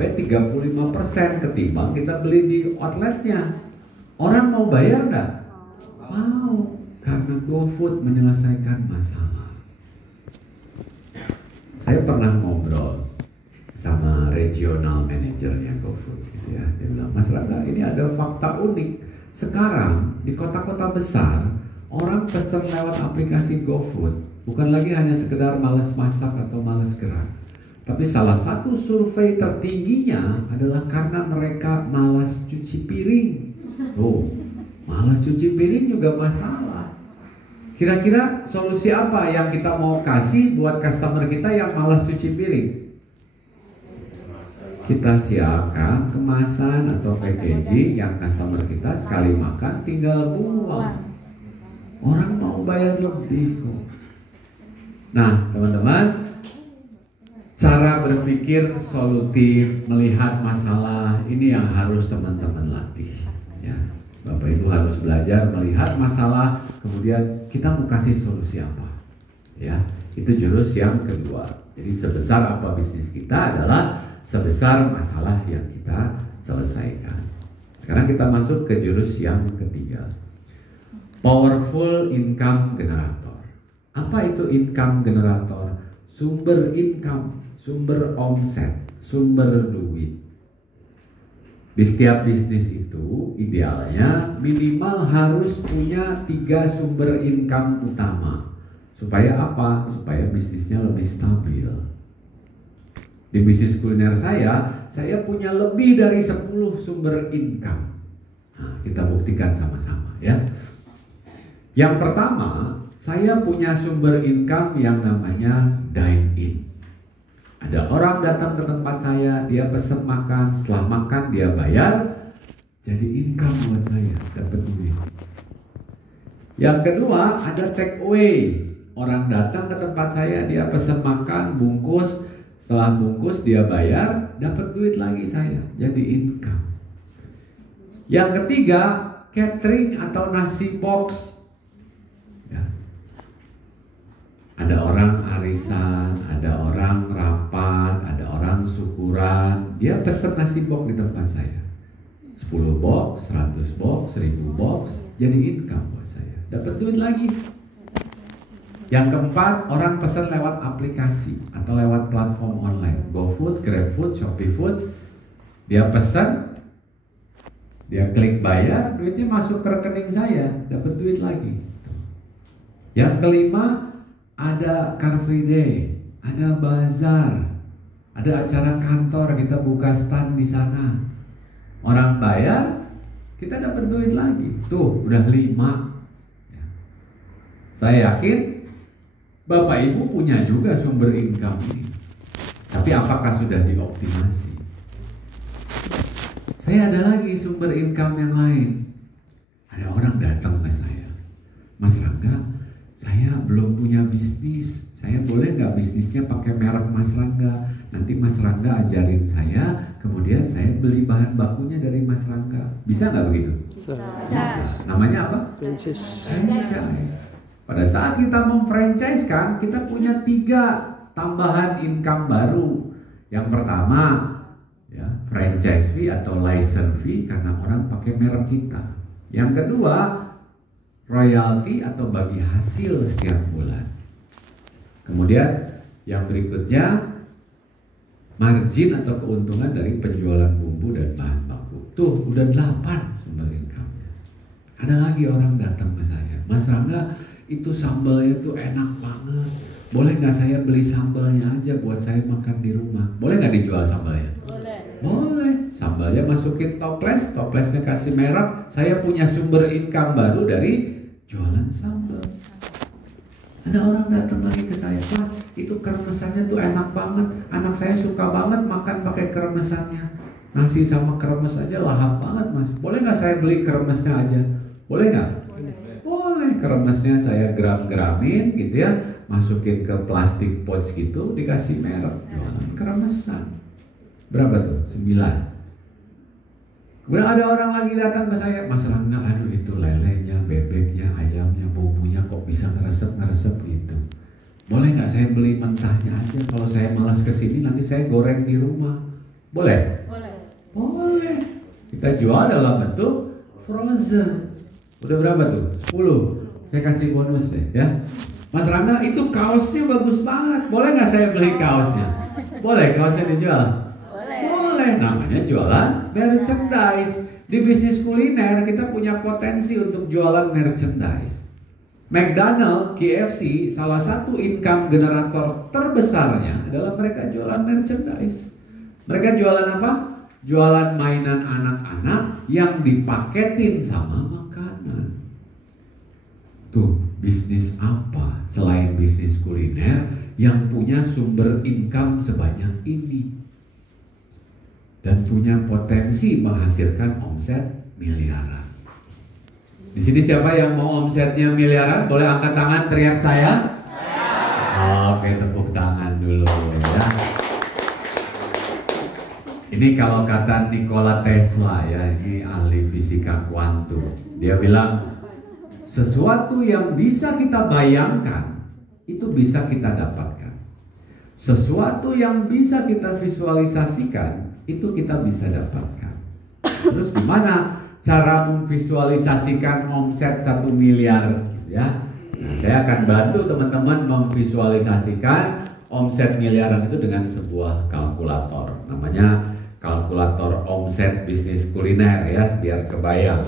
sampai 35% ketimbang kita beli di outletnya. Orang mau bayar nggak? Mau, karena GoFood menyelesaikan masalah. Saya pernah ngobrol sama regional manajernya GoFood gitu ya. Dia bilang, Mas Rangga, ini ada fakta unik. Sekarang di kota-kota besar orang pesan lewat aplikasi GoFood bukan lagi hanya sekedar malas masak atau malas gerak, tapi salah satu survei tertingginya adalah karena mereka malas cuci piring. Oh, malas cuci piring juga masalah. Kira-kira solusi apa yang kita mau kasih buat customer kita yang malas cuci piring? Kita siapkan kemasan atau packaging yang customer kita sekali makan tinggal buang. Orang mau bayar lebih kok. Nah, teman-teman, cara berpikir solutif, melihat masalah, ini yang harus teman-teman latih. Ya, Bapak Ibu harus belajar melihat masalah, kemudian kita mau kasih solusi apa. Ya, itu jurus yang kedua. Jadi sebesar apa bisnis kita adalah sebesar masalah yang kita selesaikan. Sekarang kita masuk ke jurus yang ketiga. Powerful income generator. Apa itu income generator? Sumber income, sumber omset, sumber duit. Di setiap bisnis itu idealnya minimal harus punya 3 sumber income utama. Supaya apa? Supaya bisnisnya lebih stabil. Di bisnis kuliner saya punya lebih dari 10 sumber income. Nah, kita buktikan sama-sama ya. Yang pertama, saya punya sumber income yang namanya dine-in. Ada orang datang ke tempat saya, dia pesan makan, setelah makan dia bayar, jadi income buat saya, dapat duit. Yang kedua, ada take away. Orang datang ke tempat saya, dia pesan makan, bungkus, setelah bungkus dia bayar, dapat duit lagi saya, jadi income. Yang ketiga, catering atau nasi box. Ya. Ada orang arisan, ada orang rapat, ada orang syukuran, dia pesan nasi box di tempat saya. 10 box, 100 box, 1000 box, jadi income buat saya, dapat duit lagi. Yang keempat, orang pesan lewat aplikasi atau lewat platform online, GoFood, GrabFood, ShopeeFood. Dia pesan, dia klik bayar, duitnya masuk ke rekening saya, dapat duit lagi. Yang kelima, ada Car Free Day, ada bazar, ada acara kantor, kita buka stand di sana. Orang bayar, kita dapat duit lagi. Tuh, udah 5. Saya yakin Bapak Ibu punya juga sumber income ini. Tapi apakah sudah dioptimasi? Saya ada lagi sumber income yang lain. Ada orang datang ke saya, Mas Rangga, saya belum punya bisnis. Saya boleh nggak bisnisnya pakai merek Mas Rangga? Nanti Mas Rangga ajarin saya, kemudian saya beli bahan bakunya dari Mas Rangga. Bisa nggak begitu? Bisa. Namanya apa? Franchise. Pada saat kita memfranchise kan, kita punya 3 tambahan income baru. Yang pertama, ya, franchise fee atau license fee karena orang pakai merek kita. Yang kedua, royalti atau bagi hasil setiap bulan. Kemudian yang berikutnya, margin atau keuntungan dari penjualan bumbu dan bahan baku. Tuh, udah 8 sumber income-nya. Ada lagi orang datang ke saya, Mas Rangga, itu sambalnya tuh enak banget. Boleh nggak saya beli sambalnya aja buat saya makan di rumah? Boleh nggak dijual sambalnya? Boleh. Boleh. Sambalnya masukin toples, toplesnya kasih merek. Saya punya sumber income baru dari jualan sambal. Ada orang datang lagi ke saya, Pak, itu kremesannya tuh enak banget. Anak saya suka banget makan pakai kremesannya. Nasi sama kremes aja lahap banget, Mas. Boleh nggak saya beli kremesnya aja? Boleh nggak? Boleh, kremesnya saya gram-gramin gitu ya, masukin ke plastik pouch gitu, dikasih merek, jualan kremesan. Berapa tuh? 9. Kemudian ada orang lagi datang ke saya, Mas Rangga, aduh itu lelenya, bebeknya, ayamnya, bumbunya kok bisa ngeresep gitu. Boleh nggak saya beli mentahnya aja? Kalau saya malas kesini nanti saya goreng di rumah. Boleh? Boleh. Boleh. Kita jual dalam bentuk frozen. Udah berapa tuh? 10. Saya kasih bonus deh ya. Mas Rangga, itu kaosnya bagus banget. Boleh nggak saya beli kaosnya? Boleh kaosnya dijual? Boleh. Boleh. Namanya jualan merchandise. Di bisnis kuliner kita punya potensi untuk jualan merchandise. McDonald, KFC, salah satu income generator terbesarnya adalah mereka jualan merchandise. Mereka jualan apa? Jualan mainan anak-anak yang dipaketin sama makanan. Tuh, bisnis apa selain bisnis kuliner yang punya sumber income sebanyak ini? Dan punya potensi menghasilkan omset miliaran. Di sini siapa yang mau omsetnya miliaran? Boleh angkat tangan teriak saya? Oke, tepuk tangan dulu ya. Ini kalau kata Nikola Tesla ya, ini ahli fisika kuantum. Dia bilang sesuatu yang bisa kita bayangkan itu bisa kita dapatkan. Sesuatu yang bisa kita visualisasikan itu kita bisa dapatkan. Terus gimana cara memvisualisasikan omset 1 miliar ya? Nah, saya akan bantu teman-teman memvisualisasikan omset miliaran itu dengan sebuah kalkulator. Namanya kalkulator omset bisnis kuliner ya, biar kebayang.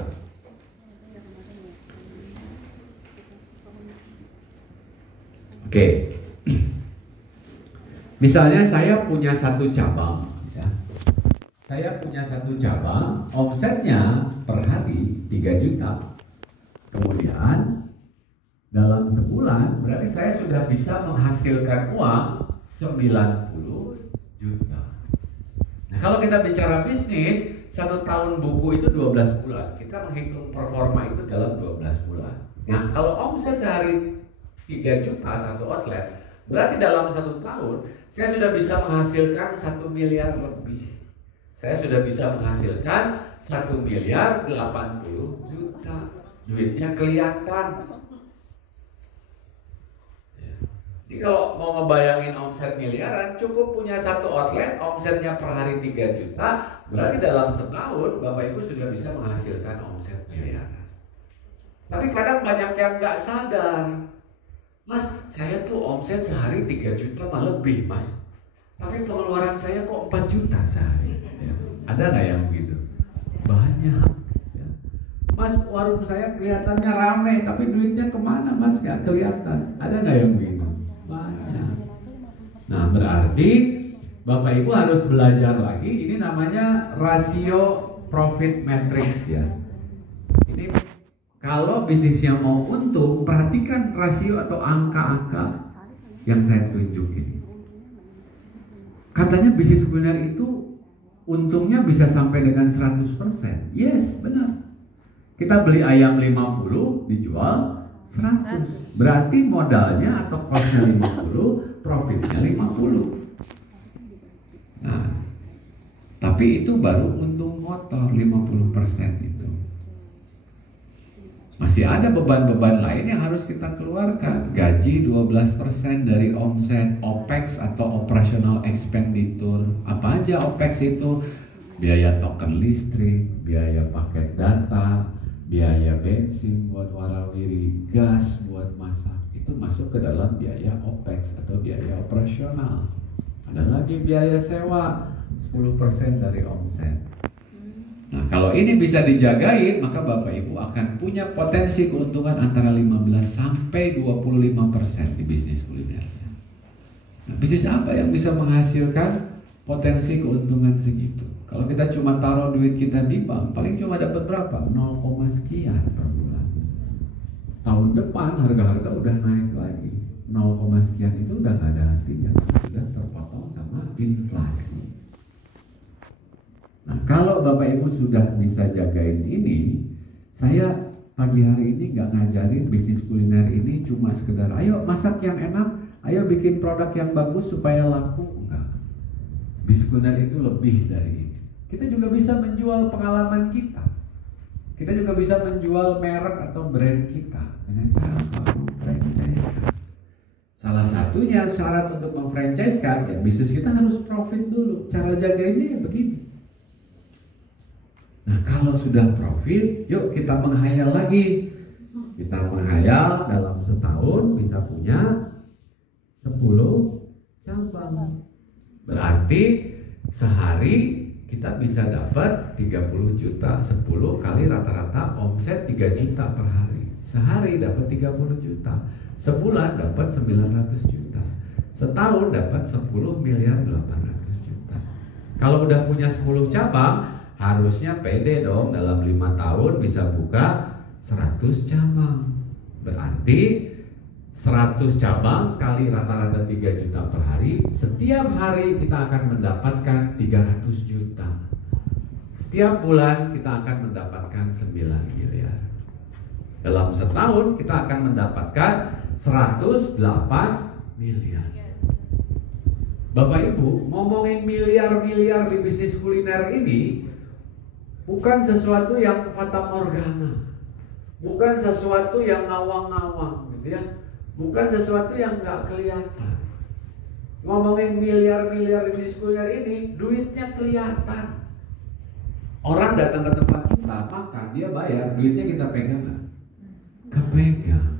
Oke. Misalnya saya punya satu cabang ya. Saya punya satu cabang, omsetnya per hari 3 juta. Kemudian dalam sebulan berarti saya sudah bisa menghasilkan uang 90 juta. Nah, kalau kita bicara bisnis, 1 tahun buku itu 12 bulan. Kita menghitung performa itu dalam 12 bulan. Nah, kalau omset sehari 3 juta satu outlet, berarti dalam 1 tahun saya sudah bisa menghasilkan 1 miliar lebih. Saya sudah bisa menghasilkan 1 miliar 80 juta. Duitnya kelihatan. Jadi kalau mau ngebayangin omset miliaran, cukup punya satu outlet, omsetnya per hari 3 juta, berarti dalam setahun Bapak Ibu sudah bisa menghasilkan omset miliaran. Tapi kadang banyak yang nggak sadar. Mas, saya tuh omset sehari 3 juta malah lebih, Mas. Tapi pengeluaran saya kok 4 juta sehari. Ya. Ada nggak yang begitu? Banyak. Ya. Mas, warung saya kelihatannya rame, tapi duitnya kemana, Mas? Nggak kelihatan. Ada nggak yang begitu? Banyak. Nah, berarti Bapak Ibu harus belajar lagi. Ini namanya rasio profit matrix ya. Ini kalau bisnisnya mau untung, perhatikan rasio atau angka-angka yang saya tunjuk ini. Katanya bisnis kuliner itu untungnya bisa sampai dengan 100%. Yes, benar. Kita beli ayam 50, dijual 100. Berarti modalnya atau costnya 50, profitnya 50. Nah, tapi itu baru untung kotor 50% itu. Masih ada beban-beban lain yang harus kita keluarkan. Gaji 12% dari omset, OPEX atau operational expenditure. Apa aja OPEX itu? Biaya token listrik, biaya paket data, biaya bensin buat warawiri, gas buat masak. Itu masuk ke dalam biaya OPEX atau biaya operasional. Ada lagi biaya sewa 10% dari omset. Nah, kalau ini bisa dijagain, maka Bapak Ibu akan punya potensi keuntungan antara 15 sampai 25% di bisnis kulinernya. Nah, bisnis apa yang bisa menghasilkan potensi keuntungan segitu? Kalau kita cuma taruh duit kita di bank, paling cuma dapat berapa? 0, sekian per bulan. Tahun depan harga-harga udah naik lagi. 0, sekian itu udah nggak ada artinya, sudah terpotong sama inflasi. Nah, kalau Bapak Ibu sudah bisa jagain ini, saya pagi hari ini nggak ngajarin bisnis kuliner ini cuma sekedar ayo masak yang enak, ayo bikin produk yang bagus supaya laku. Enggak. Bisnis kuliner itu lebih dari ini. Kita juga bisa menjual pengalaman kita. Kita juga bisa menjual merek atau brand kita dengan cara melalui franchise. Salah satunya syarat untuk memfranchise-kan, ya bisnis kita harus profit dulu. Cara jaganya ya begini. Nah, kalau sudah profit, yuk kita menghayal lagi. Kita menghayal dalam setahun bisa punya 10 cabang. Berarti sehari kita bisa dapat 30 juta. 10 kali rata-rata omset 3 juta per hari. Sehari dapat 30 juta. Sebulan dapat 900 juta. Setahun dapat 10 miliar 800 juta. Kalau udah punya 10 cabang, harusnya pede dong, dalam 5 tahun bisa buka 100 cabang. Berarti 100 cabang kali rata-rata 3 juta per hari. Setiap hari kita akan mendapatkan 300 juta. Setiap bulan kita akan mendapatkan 9 miliar. Dalam setahun kita akan mendapatkan 108 miliar. Bapak Ibu, ngomongin miliar-miliar di bisnis kuliner ini bukan sesuatu yang fata morgana, bukan sesuatu yang ngawang-ngawang, gitu ya, bukan sesuatu yang nggak kelihatan. Ngomongin miliar-miliar di bisnis kuliner ini, duitnya kelihatan. Orang datang ke tempat kita makan, dia bayar, duitnya kita pegang nggak? Kepegang.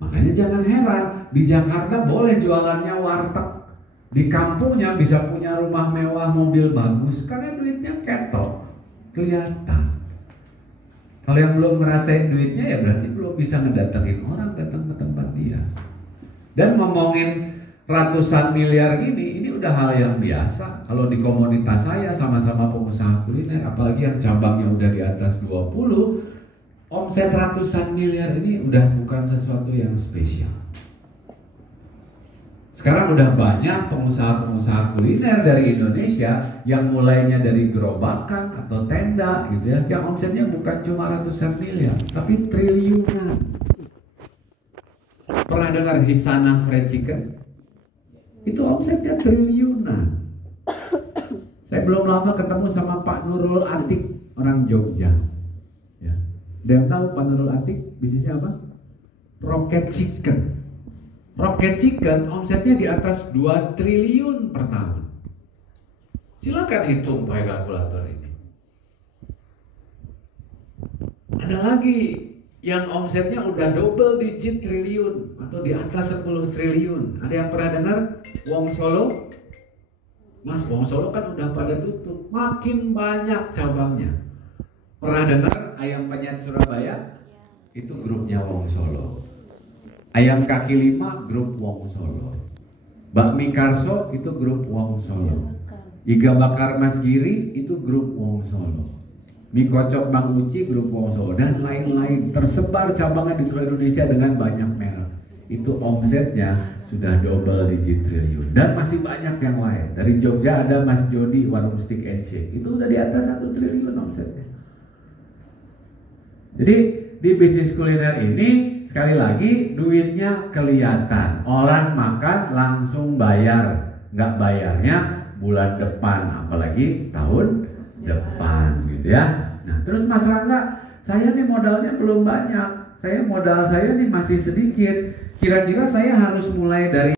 Makanya jangan heran, di Jakarta boleh jualannya warteg, di kampungnya bisa punya rumah mewah, mobil bagus, karena duitnya ketok, kelihatan. Kalau yang belum ngerasain duitnya ya berarti belum bisa ngedatengin orang datang ke tempat dia. Dan ngomongin ratusan miliar ini udah hal yang biasa. Kalau di komunitas saya sama-sama pengusaha kuliner, apalagi yang cabangnya udah di atas 20, omset ratusan miliar ini udah bukan sesuatu yang spesial. Sekarang udah banyak pengusaha-pengusaha kuliner dari Indonesia yang mulainya dari gerobakan atau tenda gitu ya, yang omsetnya bukan cuma ratusan miliar, tapi triliunan. Pernah dengar Hisana Fried Chicken? Itu omsetnya triliunan. Saya belum lama ketemu sama Pak Nurul Atik, orang Jogja. Ya. Ada yang tahu Pak Nurul Atik bisnisnya apa? Rocket Chicken. Rocket Chicken omsetnya di atas 2 triliun per tahun. Silakan hitung pakai kalkulator ini. Ada lagi yang omsetnya udah double digit triliun atau di atas 10 triliun. Ada yang pernah dengar Wong Solo? Mas, Wong Solo kan udah pada tutup, makin banyak cabangnya. Pernah dengar Ayam Penyet Surabaya? Itu grupnya Wong Solo. Ayam Kaki Lima grup Wong Solo. Bakmi Karso itu grup Wong Solo. Iga Bakar Mas Giri itu grup Wong Solo. Mie Kocok Bang Uci grup Wong Solo dan lain-lain, tersebar cabangnya di seluruh Indonesia dengan banyak merek. Itu omsetnya sudah double digit triliun dan masih banyak yang lain. Dari Jogja ada Mas Jody warung stick and shake, itu udah di atas 1 triliun omsetnya. Jadi di bisnis kuliner ini sekali lagi duitnya kelihatan. Orang makan langsung bayar, nggak bayarnya bulan depan, apalagi tahun depan gitu ya. Nah terus Mas Rangga, saya nih modalnya belum banyak, modal saya nih masih sedikit. Kira-kira saya harus mulai dari